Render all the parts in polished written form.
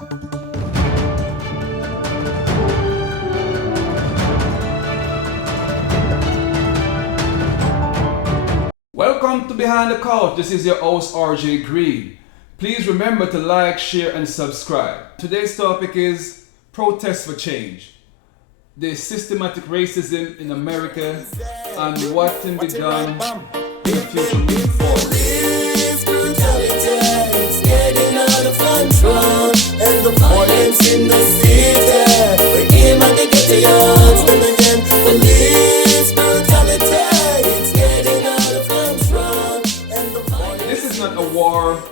Welcome to Behind the Couch. This is your host RJ Green. Please remember to like, share, and subscribe. Today's topic is protest for change. The systematic racism in America and what can be done in the future moving forward. Police brutality, it's getting out of control, and the violence in the city. We aim at the ghetto yards, then again, police brutality, it's getting out of control, and the violence. This is not a war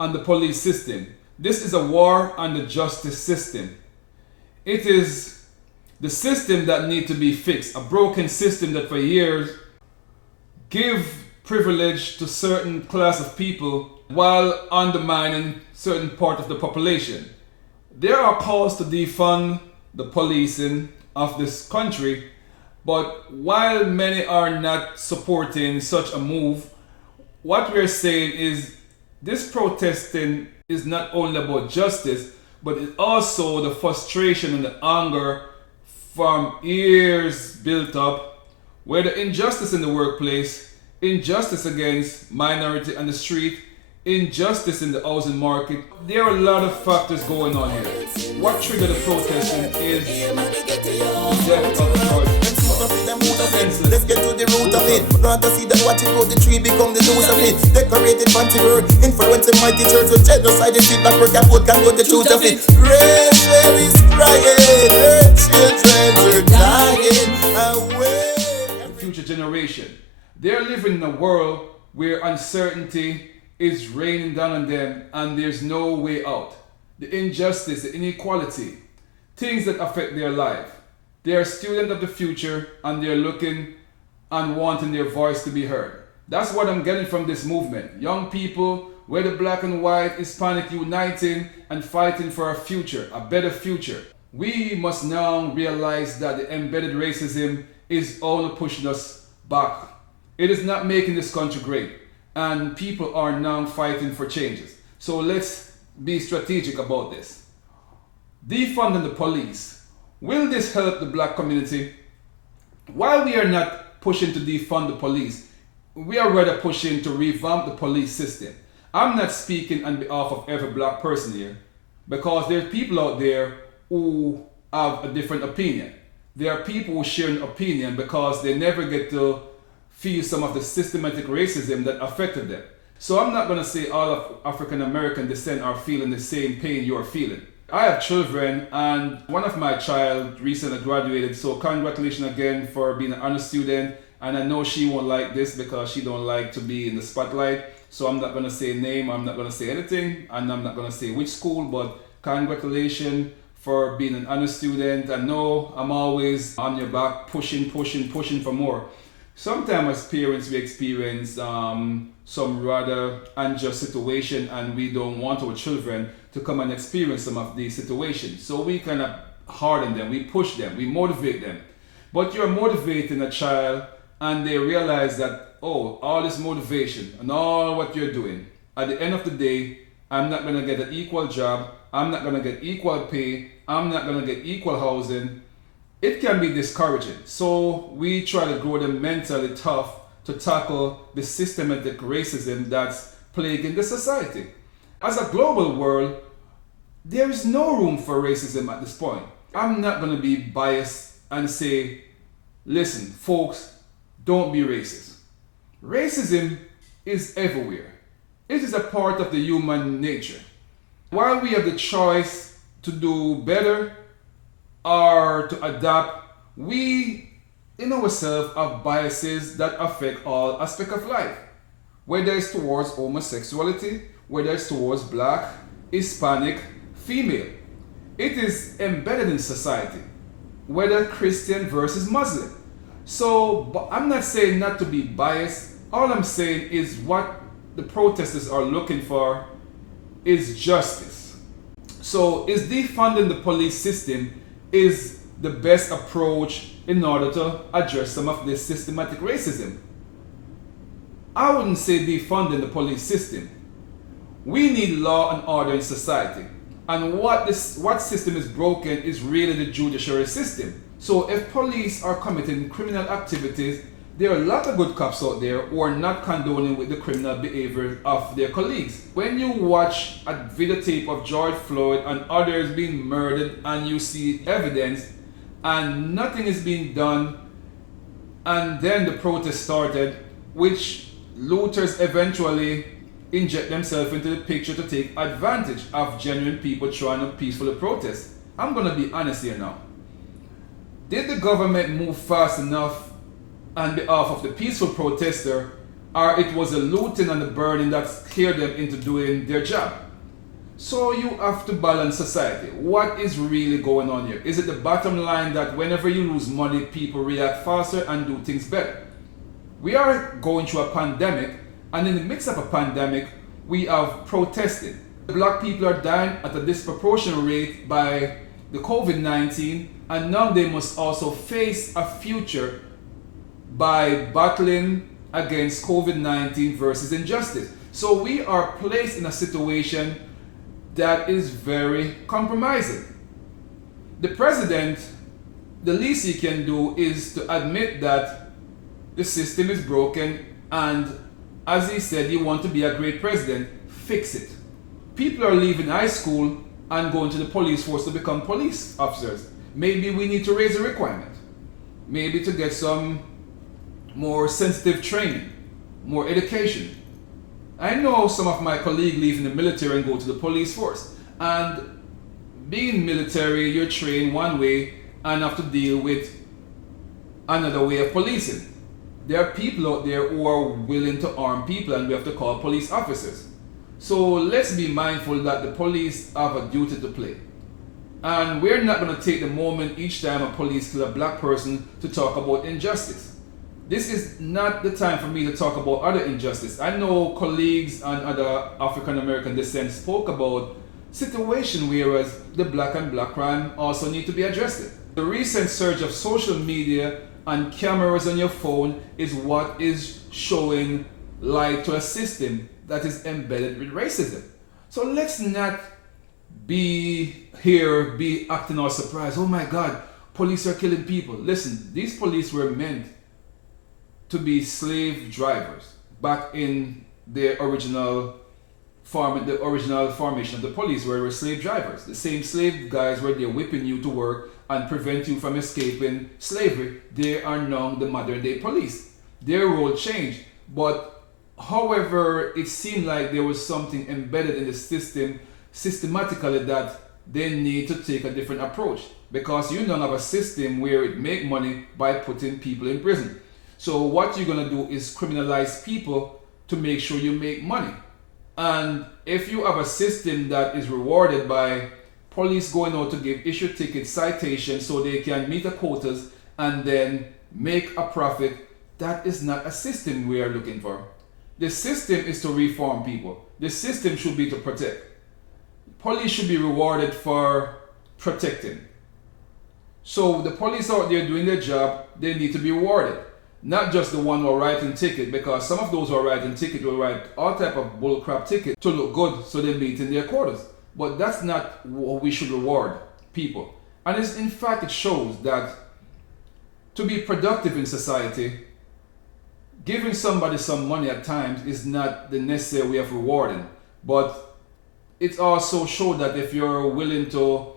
on the police system. This is a war on the justice system. It is the system that needs to be fixed. A broken system that for years give privilege to certain class of people while undermining certain part of the population. There are calls to defund the policing of this country, but while many are not supporting such a move, what we're saying is this protesting is not only about justice, but it's also the frustration and the anger from years built up, where the injustice in the workplace, injustice against minority on the street, injustice in the housing market. There are a lot of factors going on here. What triggered the protesting is death of choice. Let's get to the root of it. Rather see than watch it grow, the tree become the news of it. Decorated fancy word, influencing mighty church with genocide and feedback for that would can go the truth of it. Race where is crying, her children are dying away. The future generation, they're living in a world where uncertainty is raining down on them and there's no way out. The injustice, the inequality, things that affect their life. They are students of the future and they're looking and wanting their voice to be heard. That's what I'm getting from this movement. Young people, whether black and white, Hispanic, uniting and fighting for a future, a better future. We must now realize that the embedded racism is only pushing us back. It is not making this country great, and people are now fighting for changes. So let's be strategic about this. Defunding the police. Will this help the black community? While we are not pushing to defund the police, we are rather pushing to revamp the police system. I'm not speaking on behalf of every black person here, because there are people out there who have a different opinion. There are people who share an opinion because they never get to feel some of the systematic racism that affected them. So I'm not going to say all of African American descent are feeling the same pain you're feeling. I have children, and one of my child recently graduated, so congratulations again for being an honor student. And I know she won't like this because she don't like to be in the spotlight, so I'm not going to say a name, I'm not going to say anything, and I'm not going to say which school, but congratulations for being an honor student. I know I'm always on your back, pushing for more. Sometimes as parents we experience some rather unjust situation, and we don't want our children to come and experience some of these situations. So we kind of harden them, we push them, we motivate them. But you're motivating a child and they realize that, oh, all this motivation and all what you're doing, at the end of the day, I'm not going to get an equal job, I'm not going to get equal pay, I'm not going to get equal housing. It can be discouraging. So we try to grow them mentally tough to tackle the systematic racism that's plaguing the society. As a global world, there is no room for racism at this point. I'm not going to be biased and say, listen, folks, don't be racist. Racism is everywhere. It is a part of the human nature. While we have the choice to do better or to adapt, we in ourselves have biases that affect all aspects of life. Whether it's towards homosexuality, whether it's towards black, Hispanic, female. It is embedded in society, whether Christian versus Muslim. So, but I'm not saying not to be biased. All I'm saying is what the protesters are looking for is justice. So, is defunding the police system is the best approach in order to address some of this systematic racism? I wouldn't say defunding the police system. We need law and order in society. And what system is broken is really the judiciary system. So if police are committing criminal activities, there are a lot of good cops out there who are not condoning with the criminal behavior of their colleagues. When you watch a videotape of George Floyd and others being murdered and you see evidence and nothing is being done, and then the protest started, which looters eventually inject themselves into the picture to take advantage of genuine people trying to peacefully protest. I'm going to be honest here now. Did the government move fast enough on behalf of the peaceful protester, or it was the looting and the burning that scared them into doing their job? So you have to balance society. What is really going on here? Is it the bottom line that whenever you lose money, people react faster and do things better? We are going through a pandemic, and in the midst of a pandemic, we have protesting. Black people are dying at a disproportionate rate by the COVID-19, and now they must also face a future by battling against COVID-19 versus injustice. So we are placed in a situation that is very compromising. The president, the least he can do is to admit that the system is broken, and as he said, he wants to be a great president, fix it. People are leaving high school and going to the police force to become police officers. Maybe we need to raise the requirement. Maybe to get some more sensitive training, more education. I know some of my colleagues leave in the military and go to the police force. And being military, you're trained one way and have to deal with another way of policing. There are people out there who are willing to arm people, and we have to call police officers. So let's be mindful that the police have a duty to play. And we're not going to take the moment each time a police kill a black person to talk about injustice. This is not the time for me to talk about other injustice. I know colleagues and other African American descent spoke about situation whereas the black and black crime also need to be addressed. The recent surge of social media and cameras on your phone is what is showing light to a system that is embedded with racism. So let's not be acting all surprised. Oh my God, police are killing people. Listen, these police were meant to be slave drivers back in the original formation of the police, where they were slave drivers. The same slave guys were there whipping you to work and prevent you from escaping slavery. They are now the modern day police. Their role changed, but however, it seemed like there was something embedded in the system systematically that they need to take a different approach, because you don't have a system where it make money by putting people in prison. So what you're going to do is criminalize people to make sure you make money. And if you have a system that is rewarded by police going out to issue tickets, citations, so they can meet the quotas and then make a profit, that is not a system we are looking for. The system is to reform people. The system should be to protect. Police should be rewarded for protecting. So the police out there doing their job, they need to be rewarded. Not just the one who are writing ticket, because some of those who are writing ticket will write all type of bullcrap ticket to look good so they meet in their quotas. But that's not what we should reward people. And in fact, it shows that to be productive in society, giving somebody some money at times is not the necessary way of rewarding. But it also shows that if you're willing to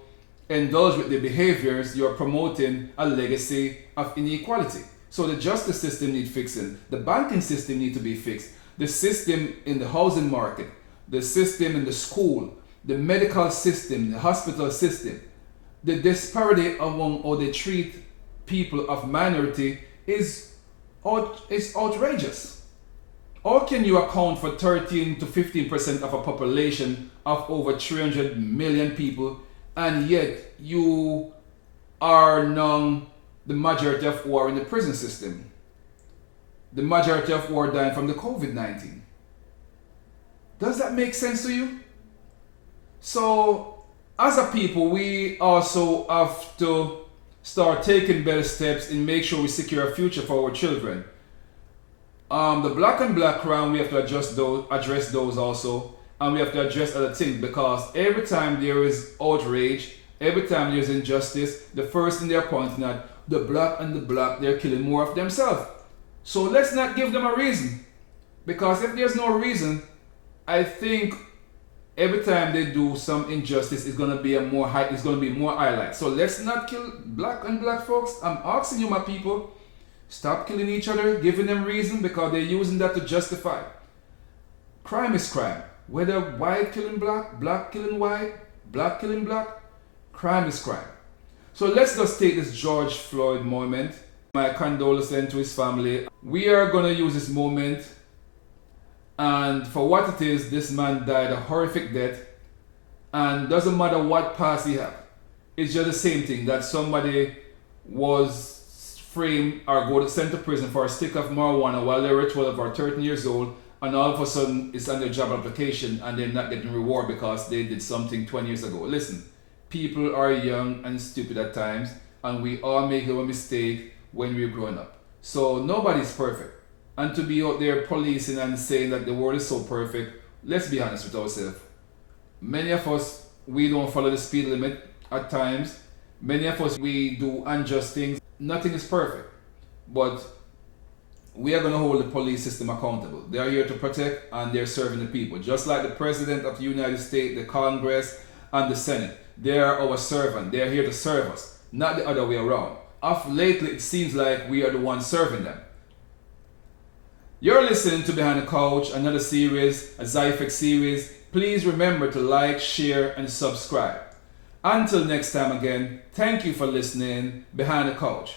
indulge with the behaviors, you're promoting a legacy of inequality. So the justice system needs fixing. The banking system needs to be fixed. The system in the housing market, the system in the school, the medical system, the hospital system. The disparity among how they treat people of minority is outrageous. How can you account for 13 to 15% of a population of over 300 million people, and yet you are now the majority of who are in the prison system? The majority of who are dying from the COVID-19. Does that make sense to you? So, as a people, we also have to start taking better steps in make sure we secure a future for our children. The black and black crime, we have to address those also. and we have to address other things, because every time there is outrage, every time there's injustice, the first thing they're pointing at, the black and the black, they're killing more of themselves. So let's not give them a reason, because if there's no reason, I think every time they do some injustice, it's gonna be more highlight. So let's not kill black and black folks. I'm asking you, my people, stop killing each other, giving them reason, because they're using that to justify. Crime is crime. Whether white killing black, black killing white, black killing black, crime is crime. So let's just take this George Floyd moment. My condolences to his family. We are gonna use this moment, and for what it is, this man died a horrific death, and doesn't matter what past he had. It's just the same thing, that somebody was framed or sent to prison for a stick of marijuana while they were 12 or 13 years old, and all of a sudden it's on their job application and they're not getting reward because they did something 20 years ago. Listen, people are young and stupid at times, and we all make a mistake when we're growing up. So nobody's perfect. And to be out there policing and saying that the world is so perfect, let's be honest with ourselves. Many of us, we don't follow the speed limit at times. Many of us, we do unjust things. Nothing is perfect. But we are going to hold the police system accountable. They are here to protect, and they're serving the people. Just like the President of the United States, the Congress, and the Senate. They are our servant. They are here to serve us, not the other way around. Lately, it seems like we are the ones serving them. You're listening to Behind the Couch, another series, a Zyfex series. Please remember to like, share, and subscribe. Until next time again, thank you for listening. Behind the Couch.